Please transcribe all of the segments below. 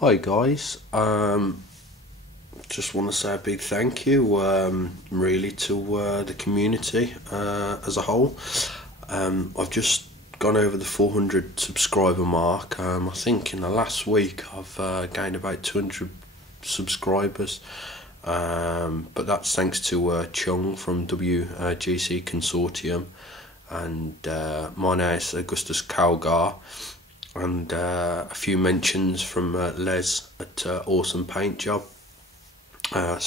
Hi guys, just want to say a big thank you really to the community as a whole. I've just gone over the 400 subscriber mark. I think in the last week I've gained about 200 subscribers, but that's thanks to Chung from WGC Consortium, and my name is Augustus Calgar, and a few mentions from Les at Awesome Paint Job. Like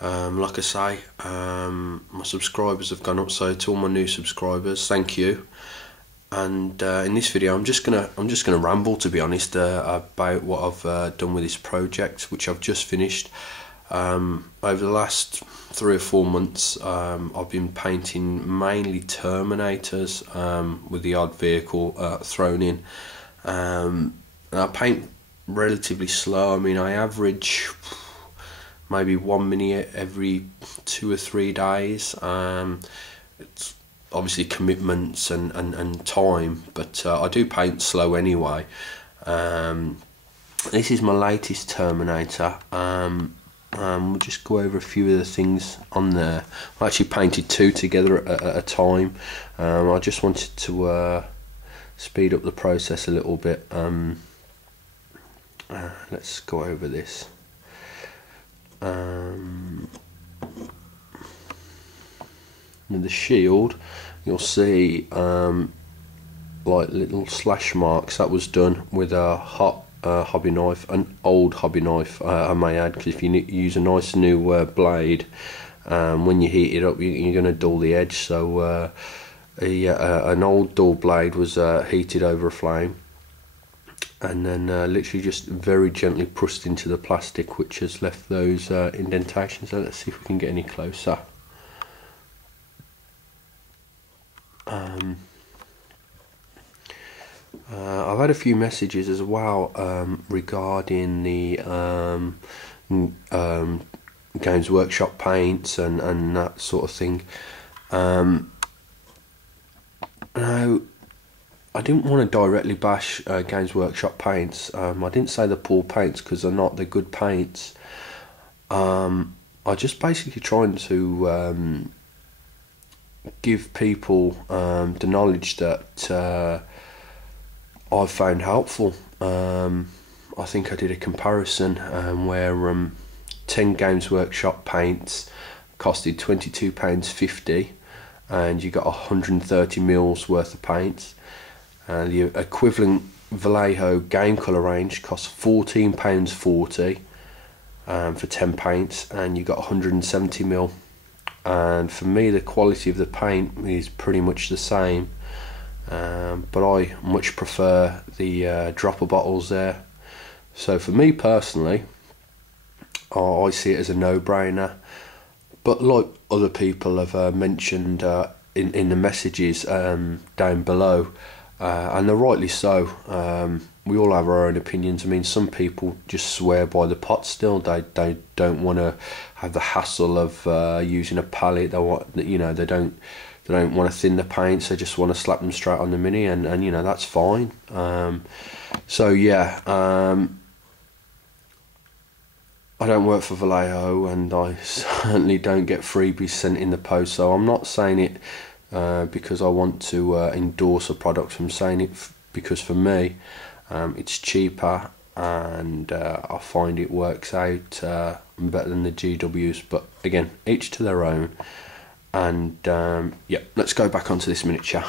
I say, my subscribers have gone up, so to all my new subscribers, thank you. And in this video, I'm just gonna ramble, to be honest, about what I've done with this project, which I've just finished. Over the last 3 or 4 months, I've been painting mainly Terminators, with the odd vehicle thrown in. And I paint relatively slow. I mean, I average maybe 1 minute every 2 or 3 days. It's obviously commitments and time, but I do paint slow anyway. This is my latest Terminator. We'll just go over a few of the things on there. I actually painted 2 together at a time. I just wanted to speed up the process a little bit. Let's go over this. With the shield, you'll see like little slash marks. That was done with a hot hobby knife, an old hobby knife, I may add, because if you use a nice new blade, when you heat it up, you're going to dull the edge. So an old dull blade was heated over a flame, and then literally just very gently pressed into the plastic, which has left those indentations. So let's see if we can get any closer. I've had a few messages as well regarding the Games Workshop paints and that sort of thing. Now, I didn't want to directly bash Games Workshop paints. I didn't say they're poor paints, because they're not. They're good paints. I just basically trying to give people the knowledge that I've found helpful. I think I did a comparison where 10 Games Workshop paints costed £22.50, and you got 130 mils worth of paints. The equivalent Vallejo game colour range costs £14.40 for 10 paints, and you got 170 mil. And for me, the quality of the paint is pretty much the same, but I much prefer the dropper bottles there. So for me personally, I see it as a no-brainer. But like other people have mentioned in the messages down below, and they're rightly so. We all have our own opinions. I mean, some people just swear by the pot still. They don't want to have the hassle of using a palette. They want, they don't want to thin the paints. They just want to slap them straight on the mini, and that's fine. So yeah, I don't work for Vallejo, and I certainly don't get freebies sent in the post. So I'm not saying it because I want to endorse a product. I'm saying it because for me, it's cheaper, and I find it works out better than the GWs. But again, each to their own. And yeah, let's go back onto this miniature.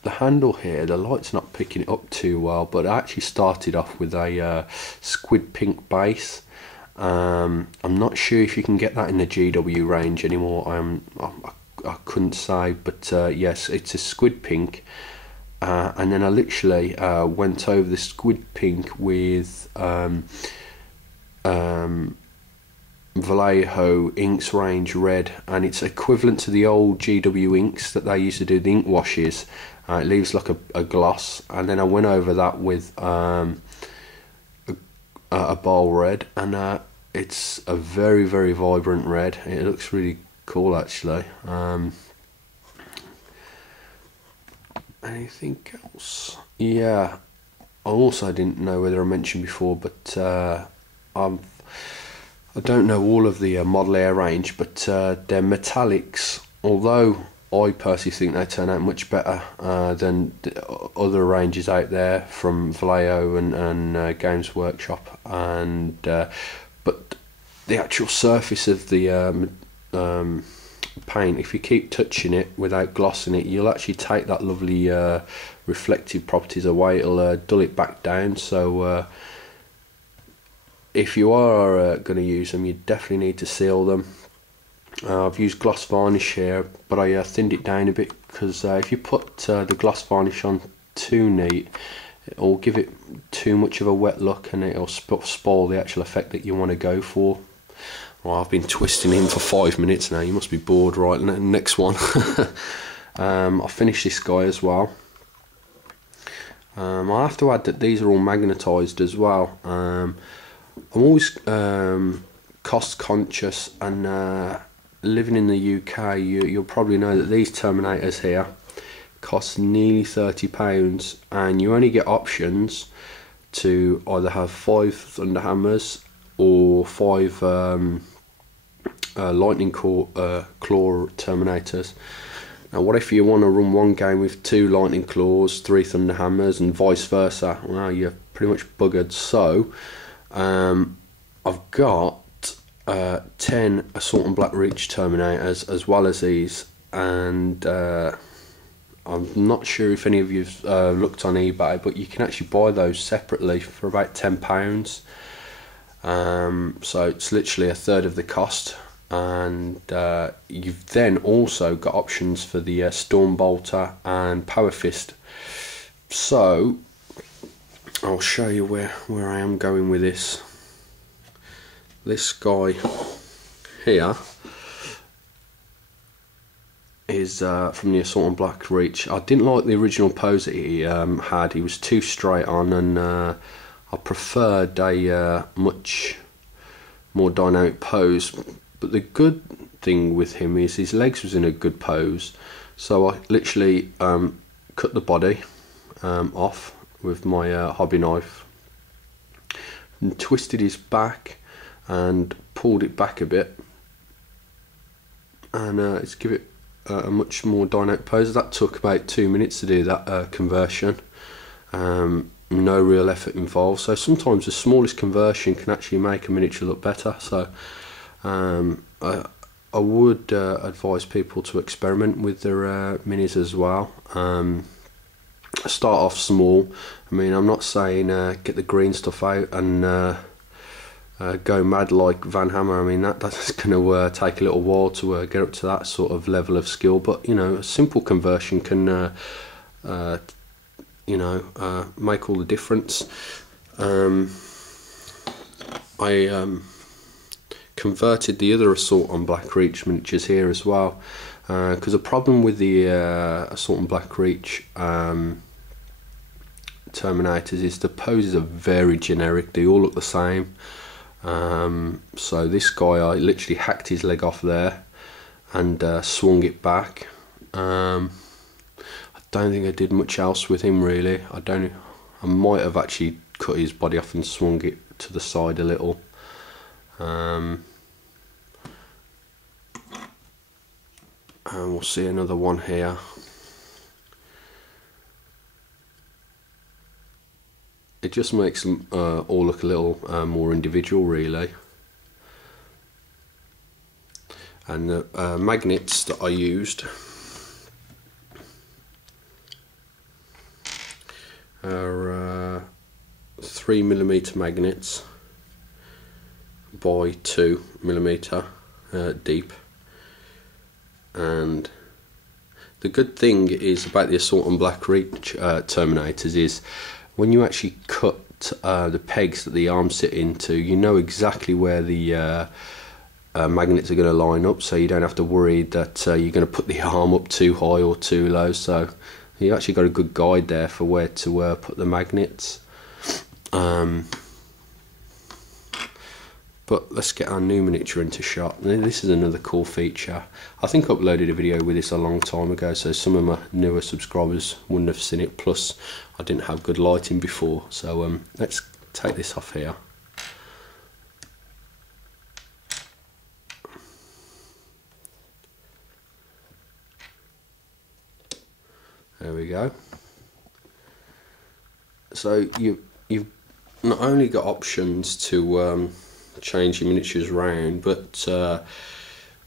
The handle here, the light's not picking it up too well, but I actually started off with a squid pink base. I'm not sure if you can get that in the GW range anymore. I couldn't say, but yes, it's a squid pink. And then I literally went over the squid pink with Vallejo inks range red, and it's equivalent to the old GW inks that they used to do the ink washes. It leaves like a gloss, and then I went over that with a bowl red, and it's a very, very vibrant red. It looks really cool actually. Anything else? Yeah, I also didn't know whether I mentioned before, but I don't know all of the model air range, but their metallics, although I personally think they turn out much better than the other ranges out there from Vallejo and Games Workshop, and but the actual surface of the paint, if you keep touching it without glossing it, you'll actually take that lovely reflective properties away. It'll dull it back down. So if you are going to use them, you definitely need to seal them. I've used gloss varnish here, but I thinned it down a bit, because if you put the gloss varnish on too neat, it'll give it too much of a wet look, and it'll spoil the actual effect that you want to go for. Well, I've been twisting him for 5 minutes now. You must be bored, right? Next one. I'll finish this guy as well. I have to add that these are all magnetised as well. I'm always cost conscious, and living in the UK, you'll probably know that these Terminators here cost nearly £30, and you only get options to either have 5 Thunderhammers or 5 lightning claw Terminators. Now, what if you want to run one game with 2 lightning claws, 3 Thunderhammers, and vice versa? Well, you're pretty much buggered. So I've got 10 Assault and Black Reach Terminators as well as these, and I'm not sure if any of you've looked on eBay, but you can actually buy those separately for about £10. So it's literally a third of the cost, and you've then also got options for the Stormbolter and Power Fist. So I'll show you where I am going with this. This guy here is from the Assault and Black Reach. I didn't like the original pose that he had. He was too straight on, and I preferred a much more dynamic pose. But the good thing with him is his legs was in a good pose, so I literally cut the body off with my hobby knife and twisted his back and pulled it back a bit, and it's give it a much more dynamic pose. That took about 2 minutes to do that conversion. No real effort involved, so sometimes the smallest conversion can actually make a miniature look better. So I would advise people to experiment with their minis as well. Start off small. I mean, I'm not saying get the green stuff out and go mad like Van Hammer. I mean, that's going to take a little while to get up to that sort of level of skill, but you know, a simple conversion can make all the difference. I converted the other Assault on Black Reach miniatures here as well, because the problem with the Assault on Black Reach Terminators is the poses are very generic. They all look the same. So this guy, I literally hacked his leg off there and swung it back. I don't think I did much else with him really. I might have actually cut his body off and swung it to the side a little. And we'll see another one here. It just makes them all look a little more individual really. And the magnets that I used are 3mm magnets by 2mm deep. And the good thing is about the Assault on Black Reach Terminators is when you actually cut the pegs that the arms sit into, you know exactly where the magnets are going to line up, so you don't have to worry that you're going to put the arm up too high or too low. So you actually got a good guide there for where to put the magnets. But let's get our new miniature into shot. This is another cool feature. I think I uploaded a video with this a long time ago, so some of my newer subscribers wouldn't have seen it. Plus, I didn't have good lighting before. So let's take this off here. There we go. So you've not only got options to change your miniatures around, but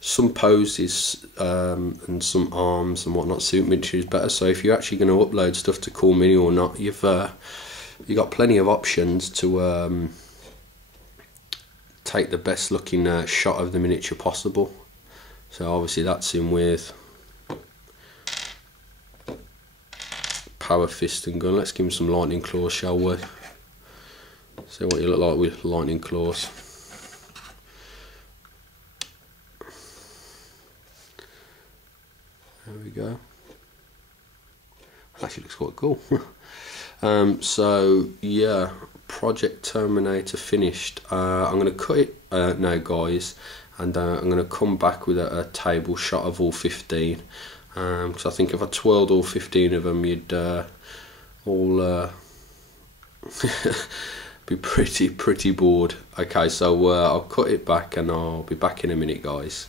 some poses and some arms and whatnot suit miniatures better. So if you're actually going to upload stuff to Cool Mini or not, you've got plenty of options to take the best looking shot of the miniature possible. So obviously that's in with power fist and gun. Let's give him some lightning claws, shall we? See what you look like with lightning claws. There we go. Actually looks quite cool. So yeah, Project Terminator finished. I'm going to cut it now, guys, and I'm going to come back with a table shot of all 15. Because I think if I twirled all 15 of them, you'd all be pretty bored. Okay, so I'll cut it back and I'll be back in a minute, guys.